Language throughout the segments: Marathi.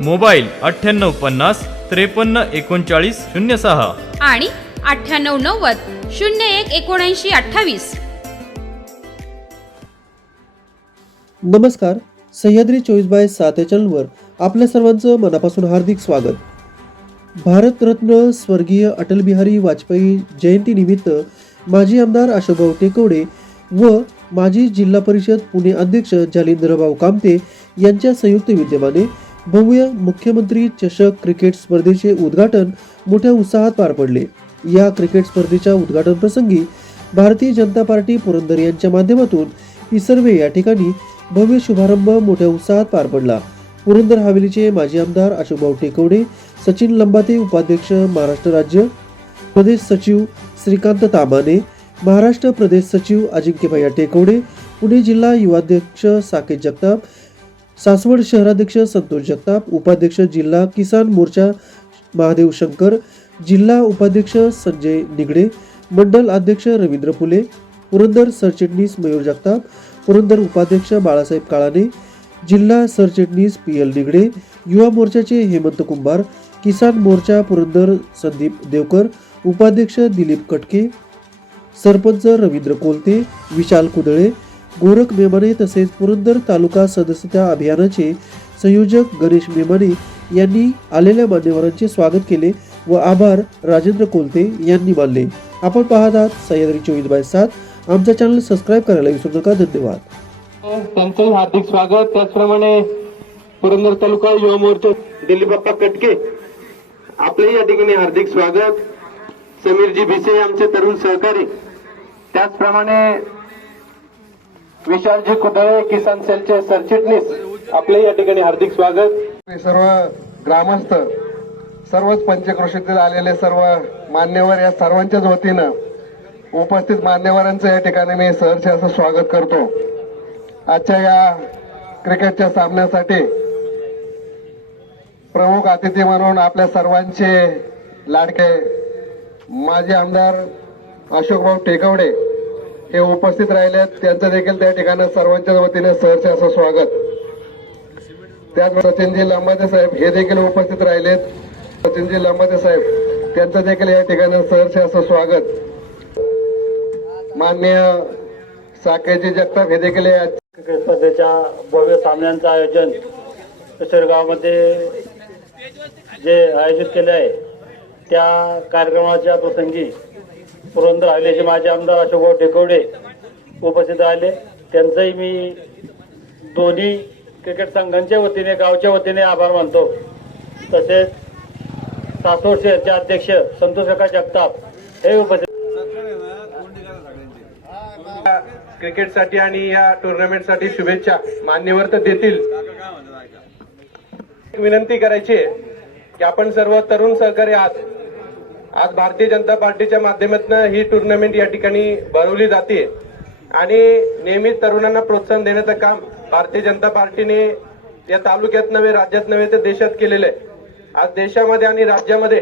मोबाईल अठ्ठ्याण्णव पन्नास त्रेपन्न एकोणचाळीस शून्य सहा. आणि अठ्ठ्याण्णव नव्वद शून्य एक एकोणऐंशी अठ्ठावीस. नमस्कार सह्याद्री चोवीस बाय सात या चॅनलवर आपल्या सर्वांचं मनापासून हार्दिक स्वागत. भारतरत्न स्वर्गीय अटल बिहारी वाजपेयी जयंतीनिमित्त माजी आमदार अशोकभाऊ टेकवडे व माजी जिल्हा परिषद पुणे अध्यक्ष जालिंद्रभाऊ कामते यांच्या संयुक्त विद्यमाने भव्य मुख्यमंत्री चषक क्रिकेट स्पर्धेचे उद्घाटन मोठ्या उत्साहात पार पडले. या क्रिकेट स्पर्धेच्या उद्घाटन प्रसंगी भारतीय जनता पार्टी पुरंदर यांच्या माध्यमातून इसर्वे या ठिकाणी भव्य शुभारंभ मोठ्या उत्साहात पार पडला. पुरंदर हवेलीचे माजी आमदार अशोकभाऊ टेकवडे सचिन लंबाते उपाध्यक्ष महाराष्ट्र राज्य प्रदेश सचिव श्रीकांत तामाने महाराष्ट्र प्रदेश सचिव अजिंक्यभैया टेकवडे पुणे जिल्हा युवाध्यक्ष साकेत जगताप सासवड शहराध्यक्ष संतोष जगताप उपाध्यक्ष जिल्हा किसान मोर्चा महादेव शंकर जिल्हा उपाध्यक्ष संजय निगडे मंडल अध्यक्ष रवींद्र फुले पुरंदर सरचिटणीस मयूर जगताप पुरंदर उपाध्यक्ष बाळासाहेब काळाने जिल्हा सरचिटणीस पी एल निगडे युवा मोर्चाचे हेमंत कुंभार किसान मोर्चा पुरंदर संदीप देवकर उपाध्यक्ष दिलीप कटके सरपंच रवींद्र कोलते विशाल कुदळे गोरख मेमाने तसेच पुरंदर तालुका सदस्यता अभियानाचे संयोजक गणेश मेमाने यांनी आलेल्या मान्यवरांचे स्वागत केले व आभार राजेंद्र कोलते यांनी मानले. आपण पाहत आहात सह्याद्री चोवीस बाय सात. आमचा चॅनल सबस्क्राईब करायला विसरू नका. धन्यवाद. त्यांचंही हार्दिक स्वागत. त्याचप्रमाणे पुरंदर तालुका युवा मोर्चा दिलीप बाप्पा कटके. आपलेही या ठिकाणी हार्दिक स्वागत. समीरजी भिसे आमचे तरुण सहकारी. त्याचप्रमाणे विशालजी कुदळे किसान सेलचे सरचिटणीस आपले या ठिकाणी हार्दिक स्वागत. सर्व ग्रामस्थ सर्वच पंचक्रोशीतील आलेले सर्व मान्यवर या सर्वांच्याच वतीनं उपस्थित मान्यवरांचं या ठिकाणी मी सहर्ष असं स्वागत करतो. आजच्या या क्रिकेटच्या सामन्यासाठी प्रमुख अतिथी म्हणून आपल्या सर्वांचे लाडके माजी आमदार अशोकभाऊ टेकवडे हे उपस्थित राहिले त्यांचं देखील त्या ठिकाणी सर्वांच्या वतीने सहर्ष असं स्वागत. त्याचबरोबर सचिनजी लांबाते साहेब हे देखील उपस्थित राहिलेत. सचिनजी लांबाते साहेब त्यांचं देखील या ठिकाणी सहर्ष असं स्वागत. माननीय साकेजी जगताप हे देखील या स्पर्धेच्या भव्य सामन्यांचं आयोजन शिरगावमध्ये जे आयोजित केले आहे त्या कार्यक्रमाच्या प्रसंगी पुरंदर हल्ल्याचे माझे आमदार अशोकभाऊ टेकवडे उपस्थित राहिले त्यांचंही मी दोन्ही क्रिकेट संघांच्या वतीने गावच्या वतीने आभार मानतो. तसेच सासवड शहरचे अध्यक्ष संतोष काका जगताप हे उपस्थित क्रिकेटसाठी आणि या टुर्नामेंटसाठी शुभेच्छा मान्यवर तर देतील. विनंती करायची आहे की आपण सर्व तरुण सहकारी आहात. आज भारतीय जनता पार्टीच्या माध्यमातून ही टुर्नामेंट या ठिकाणी भरवली जाते. आणि नेहमीच तरुणांना प्रोत्साहन देण्याचं काम भारतीय जनता पार्टीने या तालुक्यात नव्हे राज्यात नव्हे तर देशात केलेलं आहे. आज देशामध्ये आणि राज्यामध्ये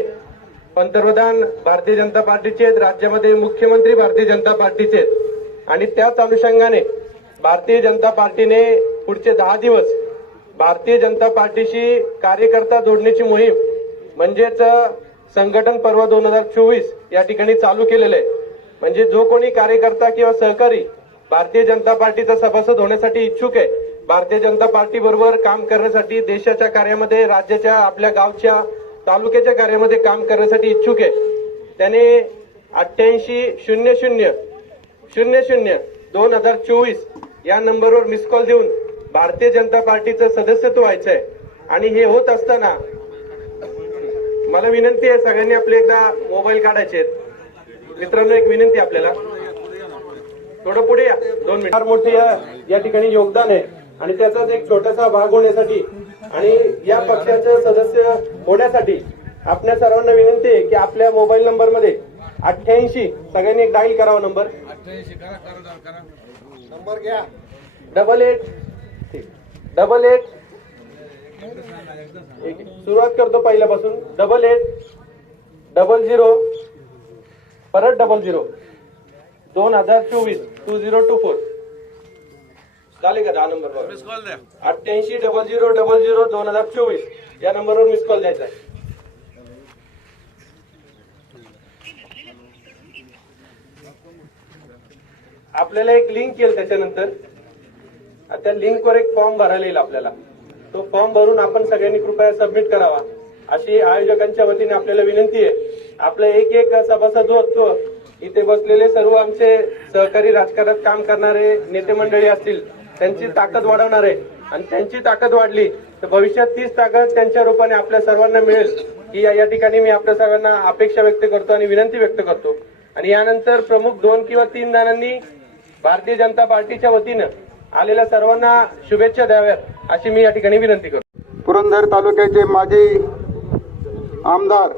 पंतप्रधान भारतीय जनता पार्टीचे आहेत राज्यामध्ये मुख्यमंत्री भारतीय जनता पार्टीचे आहेत. आणि त्याच अनुषंगाने भारतीय जनता पार्टीने पुढचे दहा दिवस भारतीय जनता पार्टीशी कार्यकर्ता जोडण्याची मोहीम म्हणजेच संघटन पर्व दोन हजार चोवीस या ठिकाणी चालू केलेलं आहे. म्हणजे जो कोणी कार्यकर्ता किंवा सहकारी भारतीय जनता पार्टीचा सभासद होण्यासाठी इच्छुक आहे भारतीय जनता पार्टी बरोबर काम करण्यासाठी देशाच्या कार्यामध्ये राज्याच्या आपल्या गावच्या तालुक्याच्या कार्यामध्ये काम करण्यासाठी इच्छुक आहे. त्याने अठ्ठ्याऐंशी शून्य शून्य शून्य शून्य दोन हजार चोवीस या नंबरवर मिस कॉल देऊन भारतीय जनता पार्टीचं सदस्यत्व व्हायचं आहे आणि हे होत असताना मला विनंती आहे सगळ्यांनी आपले एकदा मोबाईल काढायचे मित्रांनो एक विनंती आहे आपल्याला. थोडं पुढे या दोन मिनिट. फार मोठे या या ठिकाणी योगदान आहे. आणि त्याचाच एक छोटासा भाग होण्यासाठी आणि या पक्षाचे सदस्य होण्यासाठी आपल्या सर्वांना विनंती आहे की आपल्या मोबाईल नंबरमध्ये अठ्ठ्याऐंशी सगळ्यांनी एक डाईल करावा नंबर. नंबर घ्या. डबल एट डबल एट सुरुवात करतो पहिल्यापासून. डबल एट डबल झिरो परत डबल झिरो दोन हजार चोवीस टू झिरो टू फोर झाले का दहा नंबर अठ्ठ्याऐंशी डबल झिरो डबल झिरो दोन हजार चोवीस. या नंबरवर मिस कॉल द्यायचा आहे. आपल्याला एक लिंक येईल त्याच्यानंतर. त्या लिंकवर एक फॉर्म भरायला येईल आपल्याला. तो फॉर्म भरून आपण सगळ्यांनी कृपया सबमिट करावा. अशी आयोजकांच्या वतीने आपल्याला विनंती आहे. आपलं एक एक सभासद होतो इथे बसलेले सर्व आमचे सहकारी राजकारणात काम करणारे नेते मंडळी असतील त्यांची ताकद वाढवणार आहे. आणि त्यांची ताकद वाढली तर भविष्यात तीच ताकद त्यांच्या रूपाने आपल्या सर्वांना मिळेल ही या या ठिकाणी मी आपल्या सर्वांना अपेक्षा व्यक्त करतो आणि विनंती व्यक्त करतो. आणि यानंतर प्रमुख दोन किंवा तीन जणांनी भारतीय जनता पार्टीच्या वतीनं आलेल्या सर्वांना शुभेच्छा द्याव्यात अशी मी या ठिकाणी विनंती करतो. पुरंदर तालुक्याचे माजी आमदार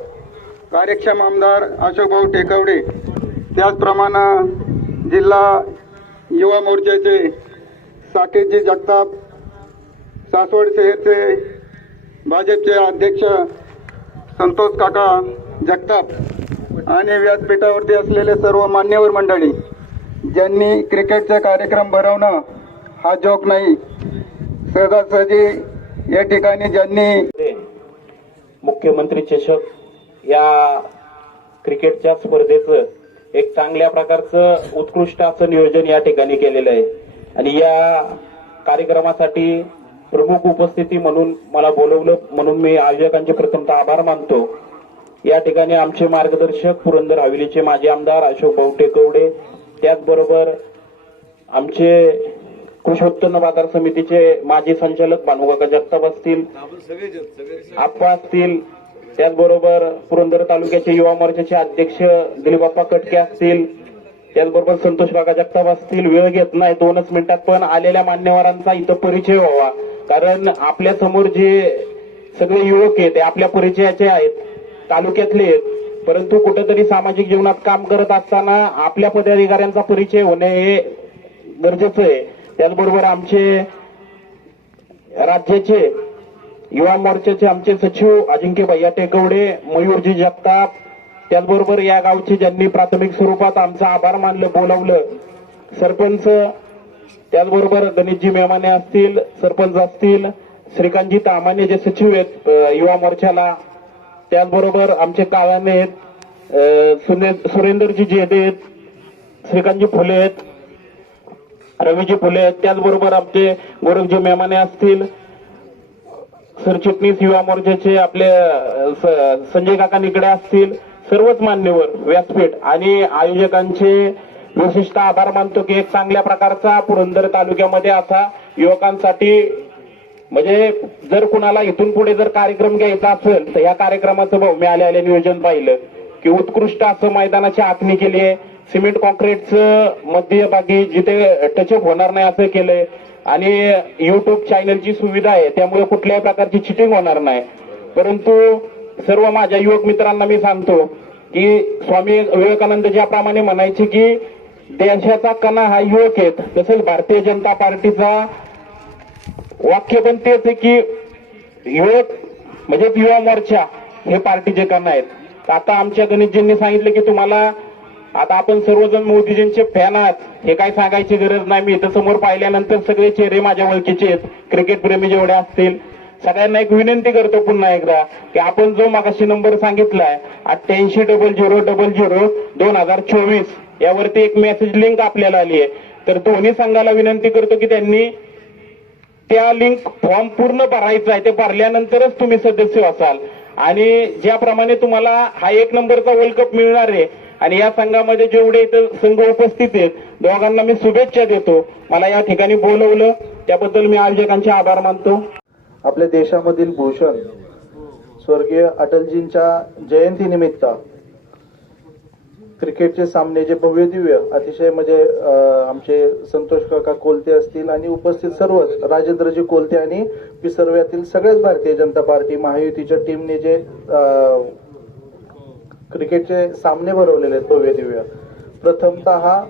कार्यक्षम आमदार अशोकभाऊ टेकवडे त्याचप्रमाणे जिल्हा युवा मोर्चाचे साकेतजी जगताप सासवड शहरचे भाजपचे अध्यक्ष संतोष काका जगताप आणि व्यासपीठावरती असलेले सर्व मान्यवर मंडळी ज्यांनी क्रिकेटचे कार्यक्रम भरवणं हा जोक नाही. सहजासहजी या ठिकाणी ज्यांनी मुख्यमंत्री चषक या क्रिकेटच्या स्पर्धेचं एक चांगल्या प्रकारचं उत्कृष्ट असं नियोजन या ठिकाणी केलेलं आहे. आणि या कार्यक्रमासाठी प्रमुख उपस्थिती म्हणून मला बोलवलं म्हणून मी आयोजकांचे प्रथमतः आभार मानतो. या ठिकाणी आमचे मार्गदर्शक पुरंदर हवेलीचे माजी आमदार अशोक भाऊ टेकवडे त्याचबरोबर आमचे कृषी उत्पन्न बाजार समितीचे माजी संचालक भानुकाका जगताप असतील. आप्पा असतील. त्याचबरोबर पुरंदर तालुक्याचे युवा मोर्चाचे अध्यक्ष दिलीबाप्पा कटके असतील. त्याचबरोबर संतोष काका जगताप असतील. वेळ घेत नाही दोनच मिनिटात पण आलेल्या मान्यवरांचा इथं परिचय व्हावा. कारण आपल्यासमोर जे सगळे युवक आहेत ते आपल्या परिचयाचे आहेत तालुक्यातले आहेत. परंतु कुठेतरी सामाजिक जीवनात काम करत असताना आपल्या पदाधिकाऱ्यांचा परिचय होणे हे गरजेचं आहे. त्याचबरोबर आमचे राज्याचे युवा मोर्चाचे आमचे सचिव अजिंक्य भैया टेकवडे मयूरजी जगताप त्याचबरोबर या गावचे ज्यांनी प्राथमिक स्वरूपात आमचा आभार मानलं बोलावलं सरपंच त्याचबरोबर गणेशजी मेमाने असतील सरपंच असतील श्रीकांतजी तामाने जे सचिव आहेत युवा मोर्चाला त्याचबरोबर आमचे काळाने आहेत सुरेंद्रजी सुने- जेदे आहेत श्रीकांतजी फुले आहेत रवीजी फुले आहेत. त्याचबरोबर आमचे गोरखजी मेमाने असतील सरचिटणीस युवा मोर्चाचे आपले संजय काका निकडे असतील सर्वच मान्यवर व्यासपीठ आणि आयोजकांचे विशिष्ट आभार मानतो की एक चांगल्या प्रकारचा पुरंदर तालुक्यामध्ये असा युवकांसाठी म्हणजे जर कुणाला इथून पुढे जर कार्यक्रम घ्यायचा असेल तर या कार्यक्रमाचं भाऊ आले आले नियोजन पाहिलं की उत्कृष्ट असं मैदानाची आखणी केली आहे. सिमेंट कॉन्क्रीटचं मध्यभागी जिथे टचअप होणार नाही असं केलंय. आणि युट्यूब चॅनलची सुविधा आहे त्यामुळे कुठल्याही प्रकारची चिटिंग होणार नाही. परंतु सर्व माझ्या युवक मित्रांना मी सांगतो की स्वामी विवेकानंद ज्याप्रमाणे म्हणायचे की देशाचा कणा हा युवक आहेत. तसंच भारतीय जनता पार्टीचा वाक्य पण तेच आहे की युवक म्हणजे युवा मोर्चा हे पार्टीचे कणा आहेत. आता आमच्या गणेशजींनी सांगितलं की तुम्हाला आता आपण सर्वजण मोदीजींचे फॅन आहात. हे काय सांगायची गरज नाही. मी इथं समोर पाहिल्यानंतर सगळे चेहरे माझ्या ओळखीचे आहेत. क्रिकेट प्रेमी जेवढे असतील सगळ्यांना एक विनंती करतो पुन्हा एकदा की आपण जो मागाशी नंबर सांगितलाय अठ्ठ्याऐंशी डबल झिरो डबल झिरो दोन हजार चोवीस यावरती एक मेसेज लिंक आपल्याला आली आहे. तर दोन्ही संघाला विनंती करतो की त्यांनी त्या लिंक फॉर्म पूर्ण भरायचा आहे. ते भरल्यानंतरच तुम्ही सदस्य असाल. आणि ज्याप्रमाणे तुम्हाला हा एक नंबरचा वर्ल्ड कप मिळणार आहे आणि या संघामध्ये जेवढे इतर संघ उपस्थित आहेत दोघांना मी शुभेच्छा देतो. मला या ठिकाणी बोलवलं त्याबद्दल मी आयोजकांचे आभार मानतो. आपल्या देशामधील भूषण स्वर्गीय अटलजींच्या जयंतीनिमित्त क्रिकेटचे सामने जे भव्य दिव्य अतिशय म्हणजे आमचे संतोष काका कोलते असतील आणि उपस्थित सर्वच राजेंद्रजी कोलते आणि पिसर्व्यातील सगळ्याच भारतीय जनता पार्टी महायुतीच्या टीमने जे क्रिकेटचे सामने भरवलेले आहेत भव्य दिव्य. प्रथमतः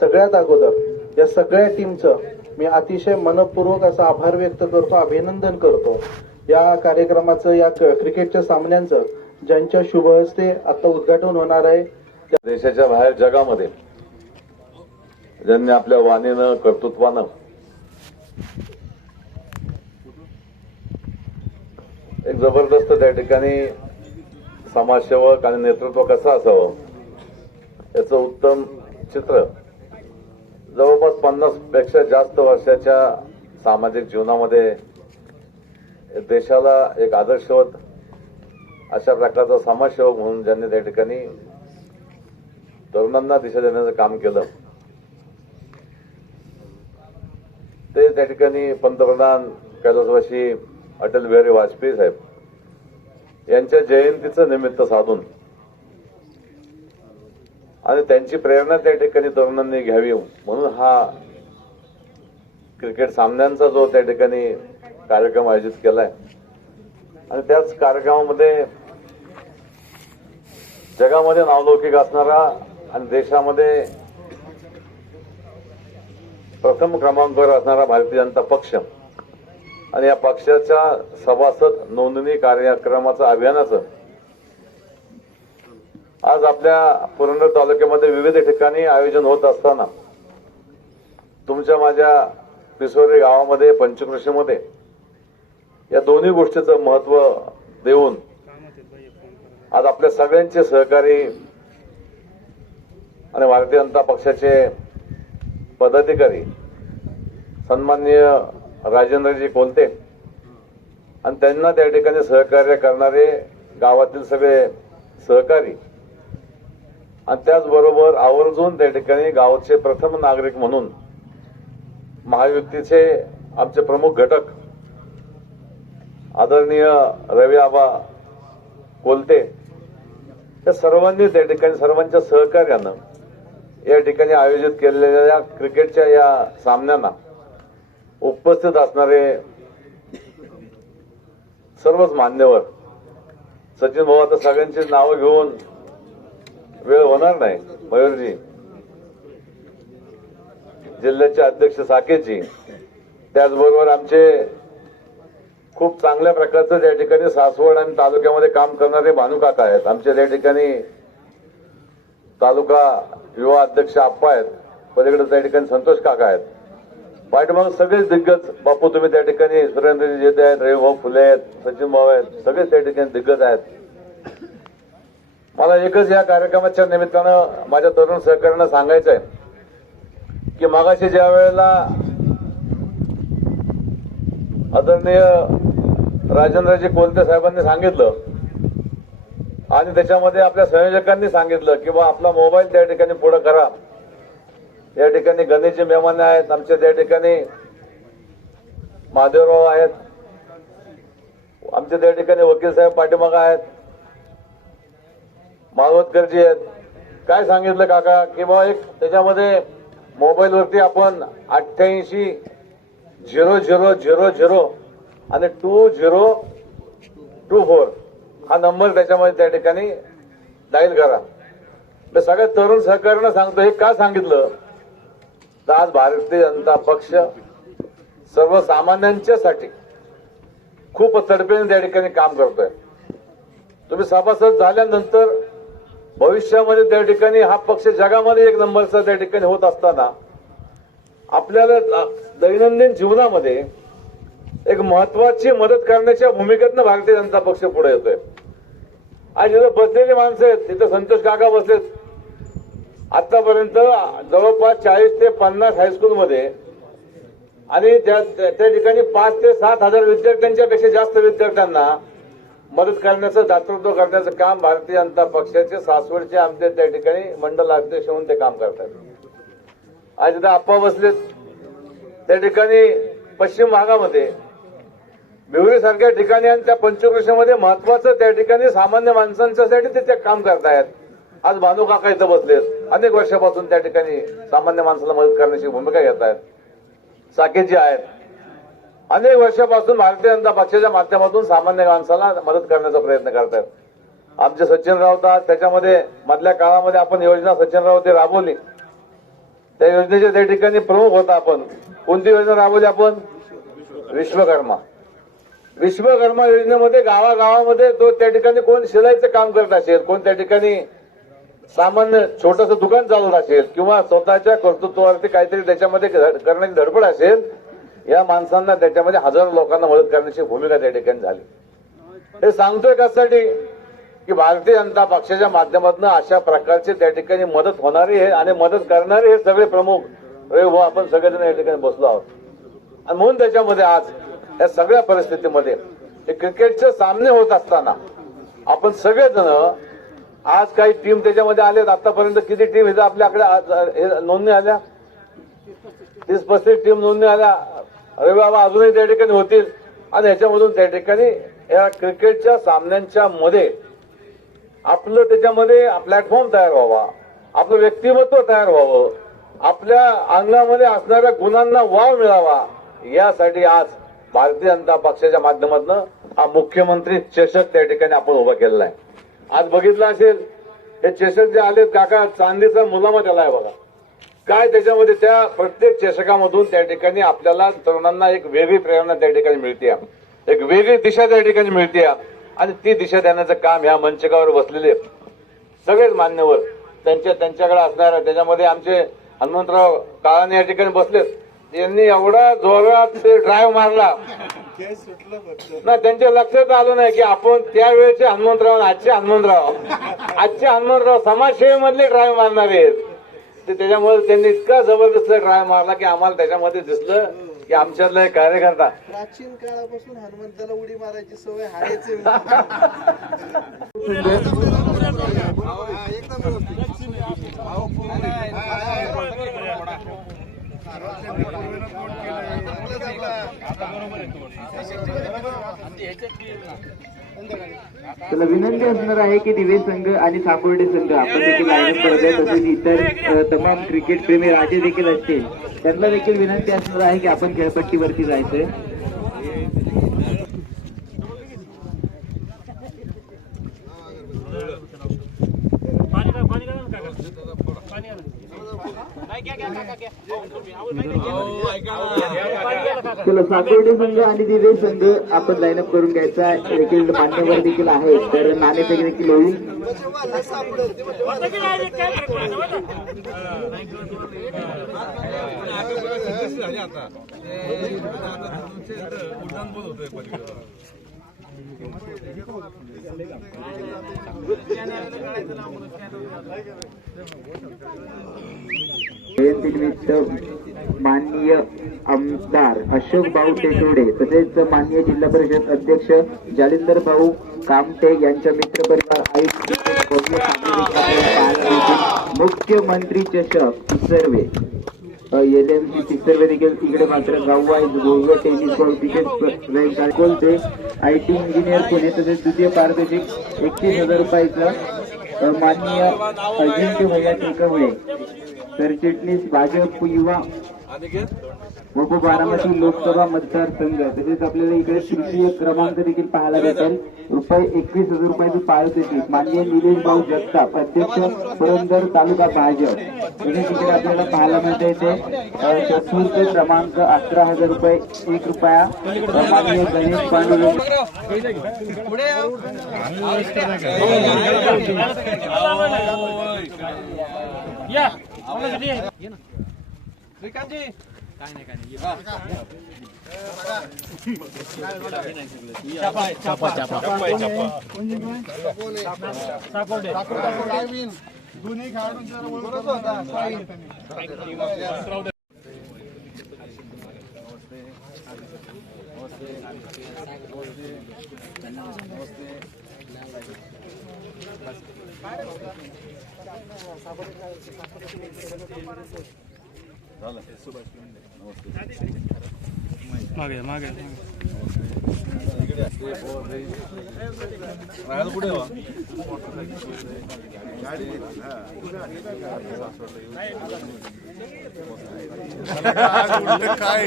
सगळ्यात अगोदर या सगळ्या टीमचं मी अतिशय मनपूर्वक असा आभार व्यक्त करतो अभिनंदन करतो. या कार्यक्रमाचं या क- क्रिकेटच्या सामन्यांचं ज्यांच्या शुभ हस्ते आता उद्घाटन होणार आहे देशाच्या बाहेर जगामध्ये ज्यांनी आपल्या वाणीनं कर्तृत्वानं एक जबरदस्त त्या ठिकाणी समाजसेवक आणि नेतृत्व कसं असावं याचं उत्तम चित्र जवळपास पन्नासपेक्षा जास्त वर्षाच्या सामाजिक जीवनामध्ये देशाला एक आदर्शवत अशा प्रकारचा समाजसेवक म्हणून ज्यांनी त्या ठिकाणी तरुणांना दिशा देण्याचं काम केलं. ते त्या ठिकाणी पंतप्रधान कैलासवाशी अटल बिहारी वाजपेयी साहेब यांच्या जयंतीचं निमित्त साधून आणि त्यांची प्रेरणा त्या ठिकाणी तरुणांनी घ्यावी म्हणून हा क्रिकेट सामन्यांचा जो त्या ठिकाणी कार्यक्रम आयोजित केलाय. आणि त्याच कार्यक्रमामध्ये जगामध्ये नावलौकिक असणारा आणि देशामध्ये प्रथम क्रमांकावर असणारा भारतीय जनता पक्ष. आणि या पक्षाच्या सभासद नोंदणी कार्यक्रमाचं अभियानाचं आज आपल्या पुरंदर तालुक्यामध्ये विविध ठिकाणी आयोजन होत असताना तुमच्या माझ्या पिसोरे गावामध्ये पंचकृषीमध्ये या दोन्ही गोष्टीचं महत्त्व देऊन आज आपल्या सगळ्यांचे सहकारी आणि भारतीय जनता पक्षाचे पदाधिकारी सन्मान्य राजेंद्रजी कोलते आणि त्यांना त्या ठिकाणी सहकार्य करणारे गावातील सगळे सहकारी आणि त्याचबरोबर आवर्जून त्या ठिकाणी गावाचे प्रथम नागरिक म्हणून महायुतीचे आमचे प्रमुख घटक आदरणीय रवी आबा कोलते या सर्वांनी त्या ठिकाणी सर्वांच्या सहकार्यानं या ठिकाणी आयोजित केलेल्या या क्रिकेटच्या या सामन्यांना उपस्थित असणारे सर्वच मान्यवर सचिन भाऊ आता सगळ्यांची नावं घेऊन वेळ होणार नाही मयूरजी. जिल्ह्याचे अध्यक्ष साकेजी त्याचबरोबर आमचे खूप चांगल्या प्रकारचं त्या ठिकाणी सासवड आणि तालुक्यामध्ये काम करणारे भानुकाका आहेत. आमचे त्या ठिकाणी तालुका युवा अध्यक्ष आप्पा आहेत पलीकडे त्या ठिकाणी संतोष काका आहेत. पाठीमाग सगळेच दिग्गज. बापू तुम्ही त्या ठिकाणी सुरेंद्र जेते आहेत रविभाऊ फुले आहेत सचिन भाऊ आहेत सगळेच त्या ठिकाणी दिग्गज आहेत. मला एकच या कार्यक्रमाच्या निमित्तानं माझ्या तरुण सहकार्यांना सांगायचं आहे की मागाशी ज्या वेळेला आदरणीय राजेंद्रजी कोलते साहेबांनी सांगितलं आणि त्याच्यामध्ये आपल्या संयोजकांनी सांगितलं की बा आपला मोबाईल त्या ठिकाणी पुढे करा. या ठिकाणी गणेशजी मेहमान आहेत आमच्या त्या ठिकाणी महादेवराव आहेत. आमच्या त्या ठिकाणी वकील साहेब पाठीमागा आहेत. मालवतकरजी आहेत. काय सांगितलं काका? की बा एक त्याच्यामध्ये मोबाईलवरती आपण अठ्ठ्याऐंशी झिरो झिरो झिरो झिरो आणि टू झिरो टू फोर हा नंबर त्याच्यामध्ये त्या ठिकाणी डाईल करा. तर सगळ्या तरुण सहकार्यांना सांगतो हे का सांगितलं? तर आज भारतीय जनता पक्ष सर्वसामान्यांच्यासाठी खूप तडफेने त्या ठिकाणी काम करतोय. तुम्ही सभासद झाल्यानंतर भविष्यामध्ये त्या ठिकाणी हा पक्ष जगामध्ये एक नंबरचा त्या ठिकाणी होत असताना आपल्याला दैनंदिन जीवनामध्ये एक महत्वाची मदत करण्याच्या भूमिकेतनं भारतीय जनता पक्ष पुढे येतोय. आज तिथं बसलेली माणसं आहेत. तिथं संतोष काका बसलेत. आतापर्यंत जवळपास चाळीस ते पन्नास हायस्कूलमध्ये आणि त्या त्या ठिकाणी पाच ते सात हजार विद्यार्थ्यांच्या पेक्षा जास्त विद्यार्थ्यांना मदत करण्याचं दातृत्व करण्याचं काम भारतीय जनता पक्षाचे सासवडचे आमचे त्या ठिकाणी मंडल अध्यक्ष म्हणून ते काम करतात. आज तिथं आप्पा बसलेत. त्या ठिकाणी पश्चिम भागामध्ये सारख्या ठिकाणी आणि त्या पंचकृषीमध्ये महत्वाचं त्या ठिकाणी सामान्य माणसांच्यासाठी ते ते काम करतायत. आज भानू काका इथं बसलेत. अनेक वर्षापासून त्या ठिकाणी सामान्य माणसाला मदत करण्याची भूमिका घेत आहेत साकेजी आहेत. अनेक वर्षापासून भारतीय जनता पक्षाच्या माध्यमातून सामान्य माणसाला मदत करण्याचा प्रयत्न करतात आमचे सचिन राऊत आज त्याच्यामध्ये मधल्या काळामध्ये आपण योजना सचिन राऊत राबवली. त्या योजनेच्या त्या ठिकाणी प्रमुख होता आपण. कोणती योजना राबवली आपण? विश्वकर्मा. विश्वकर्मा योजनेमध्ये गावागावामध्ये तो त्या ठिकाणी कोण शिलाईचं काम करत असेल कोण त्या ठिकाणी सामान्य छोटस दुकान चालवत असेल किंवा स्वतःच्या कर्तृत्वावरती काहीतरी त्याच्यामध्ये करण्याची धडपड असेल या माणसांना त्याच्यामध्ये हजारो लोकांना मदत करण्याची भूमिका त्या ठिकाणी झाली. हे सांगतोय कशासाठी? की भारतीय जनता पक्षाच्या माध्यमातून अशा प्रकारचे त्या ठिकाणी मदत होणारी आहे आणि मदत करणारे हे सगळे प्रमुख. रवी भाऊ हो, आपण सगळेजण या ठिकाणी बसलो आहोत. आणि म्हणून त्याच्यामध्ये आज या सगळ्या परिस्थितीमध्ये हे क्रिकेटचे सामने होत असताना आपण सगळेजण आज काही टीम त्याच्यामध्ये आलेत आतापर्यंत किती टीम इथं आपल्याकडे आज, हे नोंदणी आल्या? तीस पस्तीस टीम नोंदणी आल्या. अरे बाबा अजूनही त्या ठिकाणी होतील. आणि ह्याच्यामधून त्या ठिकाणी या क्रिकेटच्या सामन्यांच्या मध्ये आपलं त्याच्यामध्ये प्लॅटफॉर्म तयार व्हावा. आपलं व्यक्तिमत्व तयार व्हावं. आपल्या अंगामध्ये असणाऱ्या गुणांना वाव मिळावा. यासाठी आज भारतीय जनता पक्षाच्या माध्यमातून हा मुख्यमंत्री चषक त्या ठिकाणी आपण उभा केलेला आहे. आज बघितलं असेल हे चषक जे आले काका चांदीचा मुलामा त्याला आहे बघा. काय त्याच्यामध्ये त्या प्रत्येक चषकामधून त्या ठिकाणी आपल्याला तरुणांना एक वेगळी प्रेरणा त्या ठिकाणी मिळते एक वेगळी दिशा त्या ठिकाणी मिळते आणि ती दिशा देण्याचं काम ह्या मंचकावर बसलेले सगळेच मान्यवर त्यांच्या त्यांच्याकडे असणाऱ्या त्याच्यामध्ये आमचे हनुमंतराव काळाने या ठिकाणी बसलेत. यांनी एवढा जोरात ते ड्राईव्ह मारला. ना त्यांच्या लक्षात आलं नाही की आपण त्यावेळेचे हनुमंतराव आणि आजचे हनुमंतराव. आजचे हनुमंतराव समाजसेवे मधले ड्राईव्ह मारणारे आहेत. ते त्याच्यामुळे त्यांनी इतका जबरदस्त ड्राईव्ह मारला की आम्हाला त्याच्यामध्ये दिसलं की आमच्यातला एक कार्यकर्ता. प्राचीन काळापासून हनुमंताला उडी मारायची सवय आहेच. त्याला विनंती असणार आहे की दिवे संघ आणि साकोर्डे संघ आपण देखील आयोजन करत आहे तसेच इतर तमाम क्रिकेट प्रेमी राजे देखील असतील त्यांना देखील विनंती असणार आहे की आपण खेळपट्टीवरती जायचंय. चला साकोर्डे संघ आणि दिवे संघ आपण लाईनअप करून घ्यायचा. देखील मान्यवर देखील आहे तर नाणेफेक देखील होईल जयंतीनिमित्त माननीय आमदार अशोक भाऊ टेटोडे तसेच माननीय जिल्हा परिषद अध्यक्ष जालिंदर भाऊ कामटे यांच्या मित्रपरिवार आयुक्त मुख्यमंत्री चषक सर्वे एल एम सी सर्वे देखील इकडे मात्र गाववाईज गोव्या tennis ball cricket Kolte I T engineer Pune तसेच द्वितीय पारितोषिक एकतीस हजार रुपयाचं माननीय अजिंक्य भैया टेकवळे सरचिटणीस भाजप युवा व बारामती लोकसभा मतदारसंघ तसेच आपल्याला इकडे तृतीय क्रमांक देखील पाहायला भेटेल. रुपये एकवीस हजार रुपये रुपयाची पाळत येते माननीय निलेश भाऊ जगताप अध्यक्ष पुरंदर तालुका भाजप तसेच इकडे आपल्याला पाहायला मिळते ते चतुर्थ क्रमांक अकरा हजार रुपये एक रुपया. माननीय गणेश पांडुरंग. श्रीकांतजी. काय नाही काय नाही. छापा छापा छापा छापा दोन्ही खेळाडूंचा मागे मागे. कुठे काय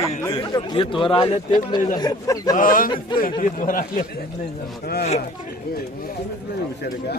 हे थोर आले तेच नाही झाले. थोर आले तेच नाही झाले. हुशार का